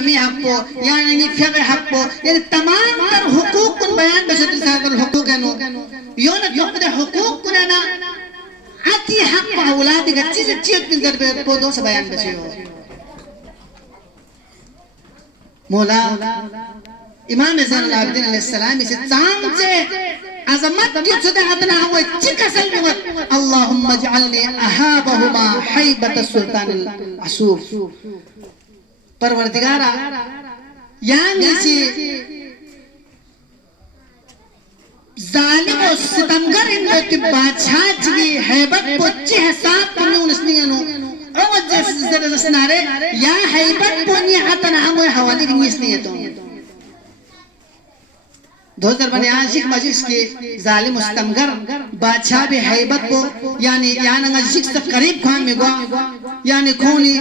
इमामी हक को यानी फिक़ह हक को यानी तमाम तर हुकूक कुन बयान बशर सादल हुकूक है नो योन योन हुकूक कुन ना आती हक को औलाद का चीज चीज पिंजर पे पौधों से बयान बचे हो मौला इमाम ज़ैनुल आबिदीन अलैहिस्सलाम इसे चांद से अज़मत की सुधा अतना हुए चिकसल में अल्लाहुम्मा जअलनी अहाबहुमा हैबत सुल्तान असूफ परवरदिगारा यानी से जालिम और सितमगर इन लोग बादशाह की हैबत को चिहसाब तुमने उनसे नो और जैसे जैसे या हैबत को नहीं आता ना हम हवाले की नीस नहीं है तो 2000 बने आशिक मजिस के जालिम मुस्तमगर बादशाह भी हैबत को यानी यान अंगिक से करीब खान में गवा यानी खोनी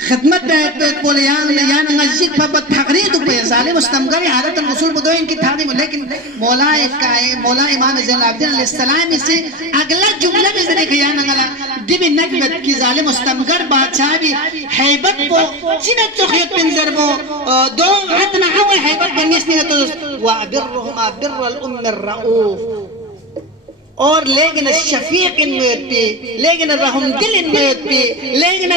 खिदमत पे बोले यान अंगिक पर तकरीर पे जालिम मुस्तमगर हालत मसूल बदो इनकी थादी में लेकिन मौला इमाम ज़ैनुल आबिदीन अलैहिस्सलाम से अगला जुमला में देखिए यान अंगला दिबी नकबत की जालिम मुस्तमगर बादशाह भी हैबत को जिन चोखियत पिंजर वो दो इतना हवा हैबत बनिस नहीं तो वअबिरहुमा बिर्रल उम्मिर रऊफ और लेकिन शफीक इन्नोयत पे लेकिन रहम दिल इन्नोयत पे लेकिन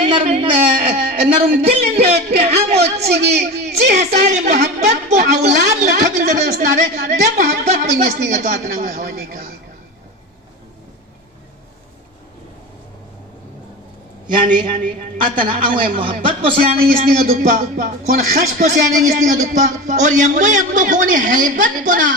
नरम दिल इन्नोयत पे हमो चीगी ची हसारे मोहब्बत को औलाद लखा पिंजर दस्तारे दे मोहब्बत बनिस नहीं तो इतना हवाले का यानी अतना अवे मोहब्बत पोसियाने इसने दुप्पा कौन खश पोसियाने इसने दुप्पा और यम्बो यम्बो कौन हैबत को ना